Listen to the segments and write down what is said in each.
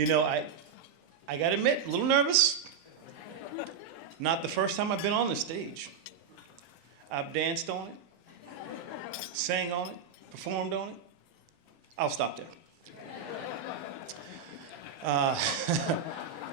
I got to admit, a little nervous. Not the first time I've been on the stage. I've danced on it, sang on it, performed on it. I'll stop there.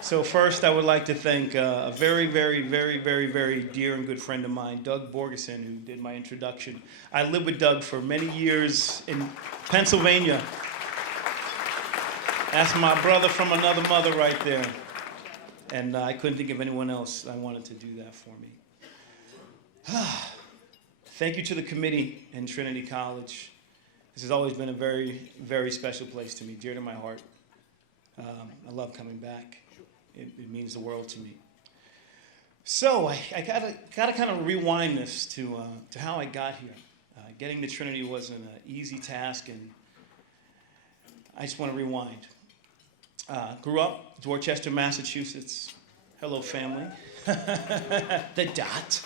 So first, I would like to thank a very, very, very, very, very dear and good friend of mine, Doug Borgeson, who did my introduction. I lived with Doug for many years in Pennsylvania. That's my brother from another mother right there. And I couldn't think of anyone else that wanted to do that for me. Thank you to the committee in Trinity College. This has always been a very, very special place to me, dear to my heart. I love coming back. It means the world to me. So I gotta kind of rewind this to how I got here. Getting to Trinity wasn't an easy task, and I just want to rewind. Grew up Dorchester, Massachusetts. Hello, family. The dot.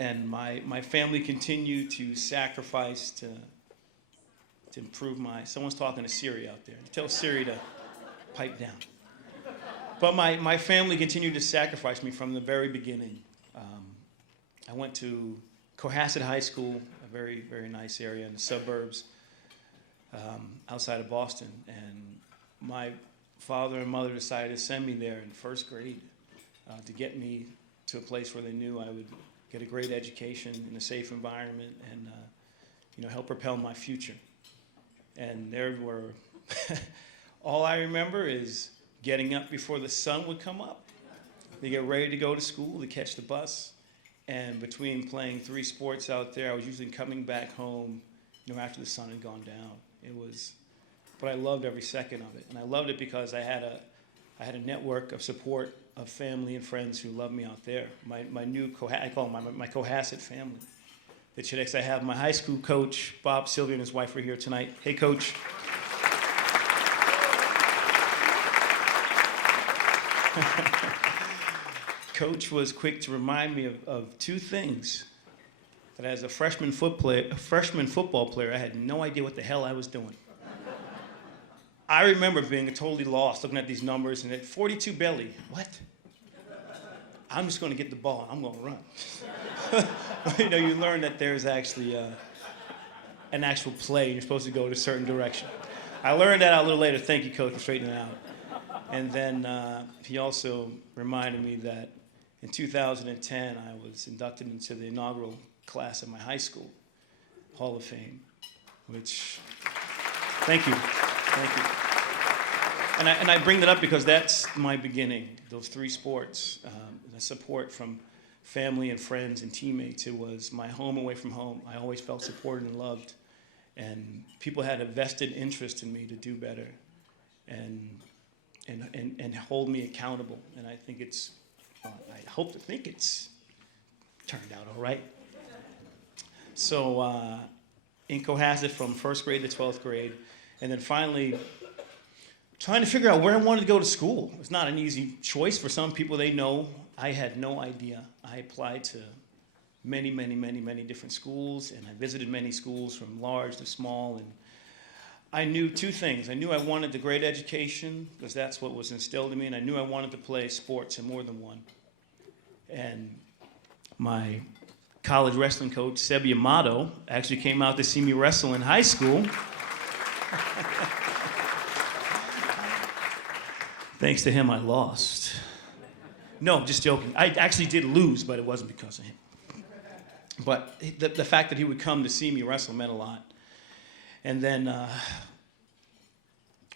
And my family continued to sacrifice to improve someone's talking to Siri out there. Tell Siri to pipe down. But my family continued to sacrifice me from the very beginning. I went to Cohasset High School, a very, very nice area in the suburbs outside of Boston. And my father and mother decided to send me there in first grade to get me to a place where they knew I would get a great education in a safe environment and help propel my future. And there were, all I remember is getting up before the sun would come up, to get ready to go to school, to catch the bus. And between playing 3 sports out there, I was usually coming back home, after the sun had gone down. But I loved every second of it. And I loved it because I had a network of support of family and friends who loved me out there. My new, I call them my Cohasset family. I have my high school coach, Bob Sylvia, and his wife are here tonight. Hey, Coach. Coach was quick to remind me of 2 things. That as a freshman football player, I had no idea what the hell I was doing. I remember being totally lost, looking at these numbers, and at 42 belly, what? I'm just going to get the ball, and I'm going to run. You learn that there's actually an actual play. You're supposed to go in a certain direction. I learned that out a little later. Thank you, Coach, for straightening it out. And then he also reminded me that in 2010, I was inducted into the inaugural class of my high school, Hall of Fame, which, thank you. And I bring that up because that's my beginning, those 3 sports, the support from family and friends and teammates. It was my home away from home. I always felt supported and loved, and people had a vested interest in me to do better and hold me accountable. And I think I hope to think it's turned out all right. So in Cohasset from first grade to 12th grade, and then finally trying to figure out where I wanted to go to school. It's not an easy choice for some people. They know. I had no idea. I applied to many, many, many, many different schools, and I visited many schools from large to small, and I knew 2 things. I knew I wanted the great education, because that's what was instilled in me, and I knew I wanted to play sports in more than one. And my college wrestling coach, Seb Yamato, actually came out to see me wrestle in high school. Thanks to him, I lost. No, just joking. I actually did lose, but it wasn't because of him. But the fact that he would come to see me wrestle meant a lot. And then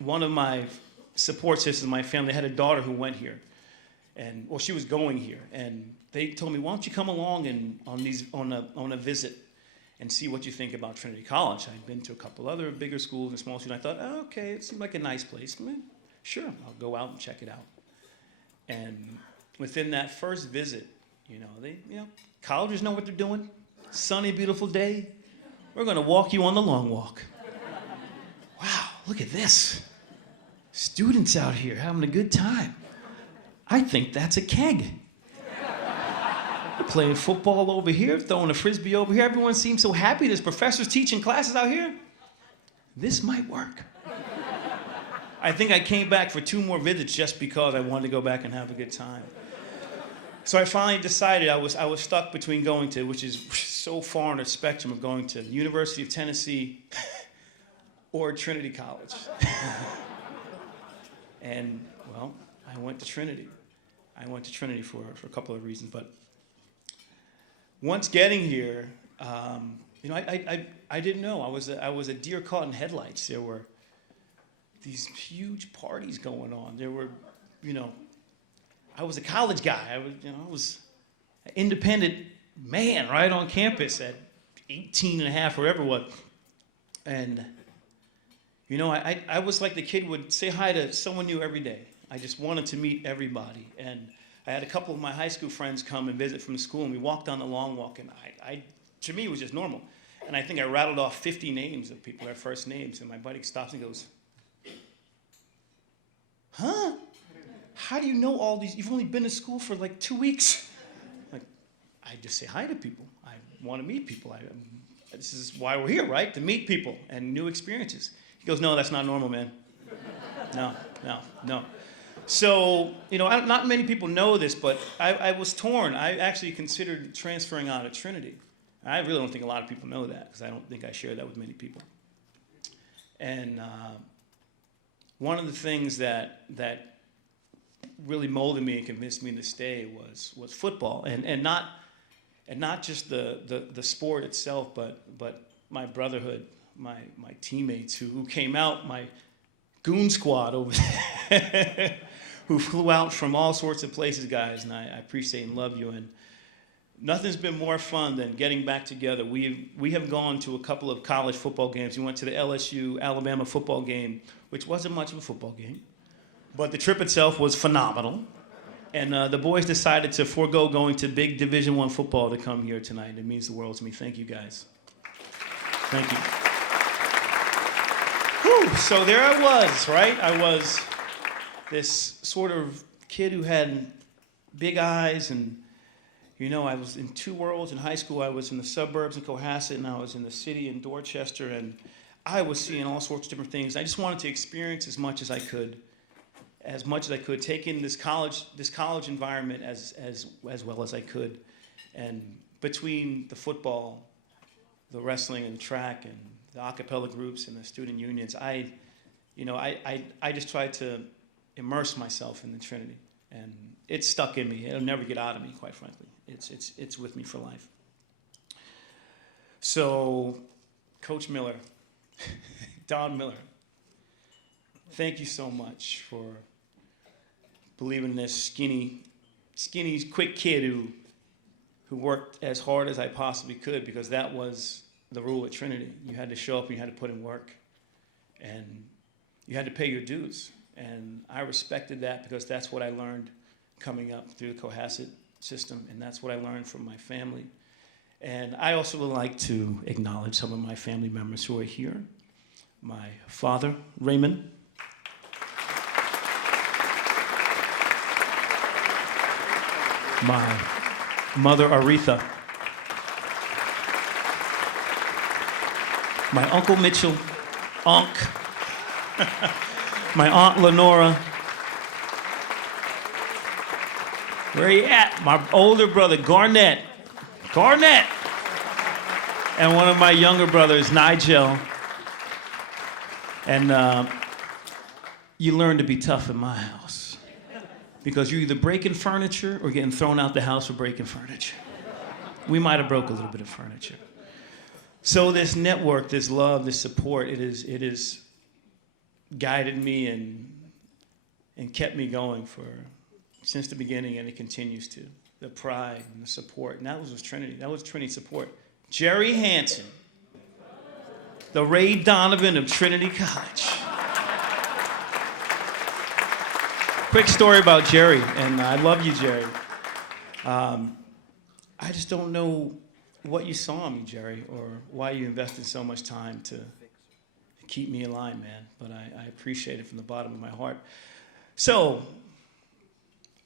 one of my support systems in my family had a daughter who went here. She was going here. And they told me, why don't you come along on a visit and see what you think about Trinity College. I'd been to a couple other bigger schools and small schools, and I thought, oh, okay, it seemed like a nice place. Sure, I'll go out and check it out. And within that first visit, colleges know what they're doing. Sunny, beautiful day. We're going to walk you on the long walk. Wow, look at this. Students out here having a good time. I think that's a keg. Playing football over here, throwing a frisbee over here. Everyone seems so happy. There's professors teaching classes out here. This might work. I think I came back for 2 more visits just because I wanted to go back and have a good time. So I finally decided I was stuck between going to, which is so far on the spectrum of going to the University of Tennessee or Trinity College. And, well, I went to Trinity. I went to Trinity for a couple of reasons. But once getting here, I didn't know. I was a deer caught in headlights. There were these huge parties going on. There were, I was a college guy. I was an independent man right on campus at 18 and a half, wherever it was. And, I was like the kid would say hi to someone new every day. I just wanted to meet everybody. And I had a couple of my high school friends come and visit from school, and we walked down the long walk, and to me, it was just normal. And I think I rattled off 50 names of people, their first names, and my buddy stops and goes, huh? How do you know all these? You've only been to school for like 2 weeks. Like, I just say hi to people. I want to meet people. This is why we're here, right? To meet people and new experiences. He goes, no, that's not normal, man. No. So, not many people know this, but I was torn. I actually considered transferring out of Trinity. I really don't think a lot of people know that because I don't think I share that with many people. And one of the things that really molded me and convinced me to stay was football, and not just the sport itself, but my brotherhood, my teammates who came out, my goon squad over there, who flew out from all sorts of places, guys, and I appreciate and love you. And nothing's been more fun than getting back together. We have gone to a couple of college football games. We went to the LSU-Alabama football game, which wasn't much of a football game, but the trip itself was phenomenal. And the boys decided to forego going to big Division I football to come here tonight. It means the world to me. Thank you, guys. Thank you. Whew, so there I was, right? I was this sort of kid who had big eyes, and I was in 2 worlds. In high school, I was in the suburbs in Cohasset, and I was in the city in Dorchester, and I was seeing all sorts of different things. I just wanted to experience as much as I could, take in this college environment as well as I could. And between the football, the wrestling and the track, and the a cappella groups and the student unions, I just tried to immerse myself in the Trinity, and it's stuck in me. It'll never get out of me, quite frankly. It's with me for life. So, Coach Miller, Don Miller, thank you so much for believing in this skinny, quick kid who worked as hard as I possibly could, because that was the rule at Trinity. You had to show up and you had to put in work, and you had to pay your dues. And I respected that because that's what I learned coming up through the Cohasset system, and that's what I learned from my family. And I also would like to acknowledge some of my family members who are here. My father, Raymond. My mother, Aretha. My Uncle Mitchell, Unc. My Aunt Lenora. Where he at? My older brother, Garnett. And one of my younger brothers, Nigel. And you learn to be tough in my house, because you're either breaking furniture or getting thrown out the house for breaking furniture. We might have broke a little bit of furniture. So this network, this love, this support, it is guided me and kept me going since the beginning, and it continues to. The pride and the support, and that was Trinity. That was Trinity support. Jerry Hansen, the Ray Donovan of Trinity College. Quick story about Jerry, and I love you, Jerry. I just don't know what you saw in me, Jerry, or why you invested so much time to keep me in line, man. But I appreciate it from the bottom of my heart. So,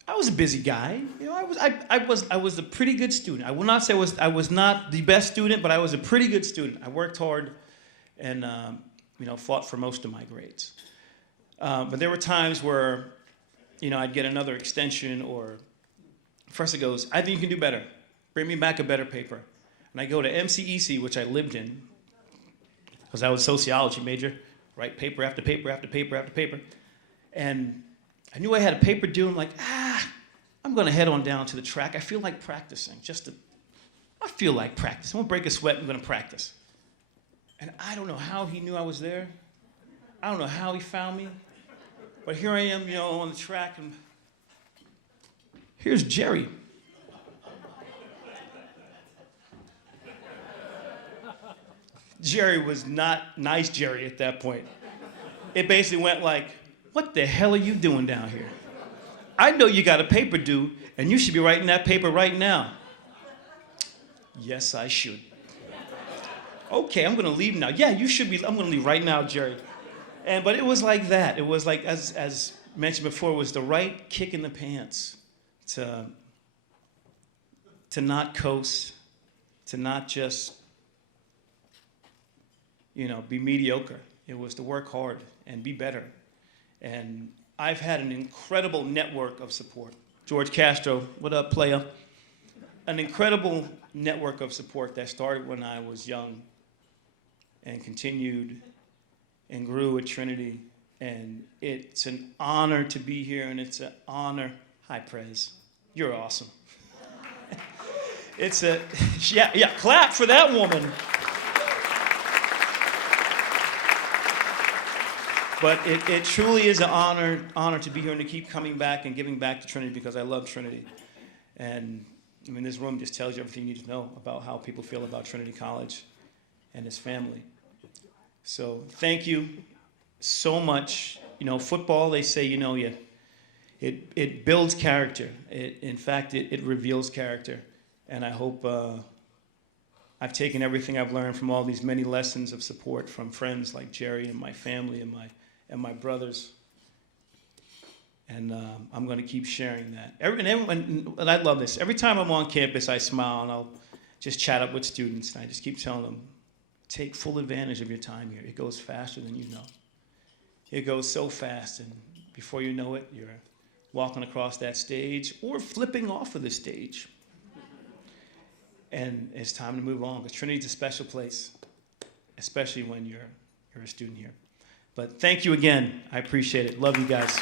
I was a busy guy. I was a pretty good student. I will not say I was not the best student, but I was a pretty good student. I worked hard and fought for most of my grades. But there were times where, I'd get another extension, or professor goes, I think you can do better. Bring me back a better paper. And I go to MCEC, which I lived in, because I was a sociology major, write paper after paper after paper after paper. And I knew I had a paper due. I'm like, I'm going to head on down to the track. I feel like practicing. I feel like practice. I'm going to break a sweat. I'm going to practice. And I don't know how he knew I was there. I don't know how he found me. But here I am, on the track, and here's Jerry. Jerry was not nice Jerry at that point. It basically went like, what the hell are you doing down here? I know you got a paper due, and you should be writing that paper right now. Yes, I should. Okay, I'm gonna leave now. Yeah, you should be. I'm gonna leave right now, Jerry. But it was like that. It was like, as mentioned before, it was the right kick in the pants to not coast, to not just, be mediocre. It was to work hard and be better. And I've had an incredible network of support. George Castro, what up, playa? An incredible network of support that started when I was young and continued and grew at Trinity. And it's an honor to be here, and it's an honor. Hi, Prez. You're awesome. Yeah, clap for that woman. But it truly is an honor to be here and to keep coming back and giving back to Trinity, because I love Trinity. And this room just tells you everything you need to know about how people feel about Trinity College and its family. So thank you so much. Football, they say, it builds character. In fact, it reveals character. And I hope I've taken everything I've learned from all these many lessons of support from friends like Jerry and my family and my brothers. And I'm going to keep sharing that. And I love this. Every time I'm on campus, I smile, and I'll just chat up with students. And I just keep telling them, take full advantage of your time here. It goes faster than you know. It goes so fast, and before you know it, you're walking across that stage or flipping off of the stage. And it's time to move on, because Trinity's a special place, especially when you're a student here. But thank you again. I appreciate it. Love you guys.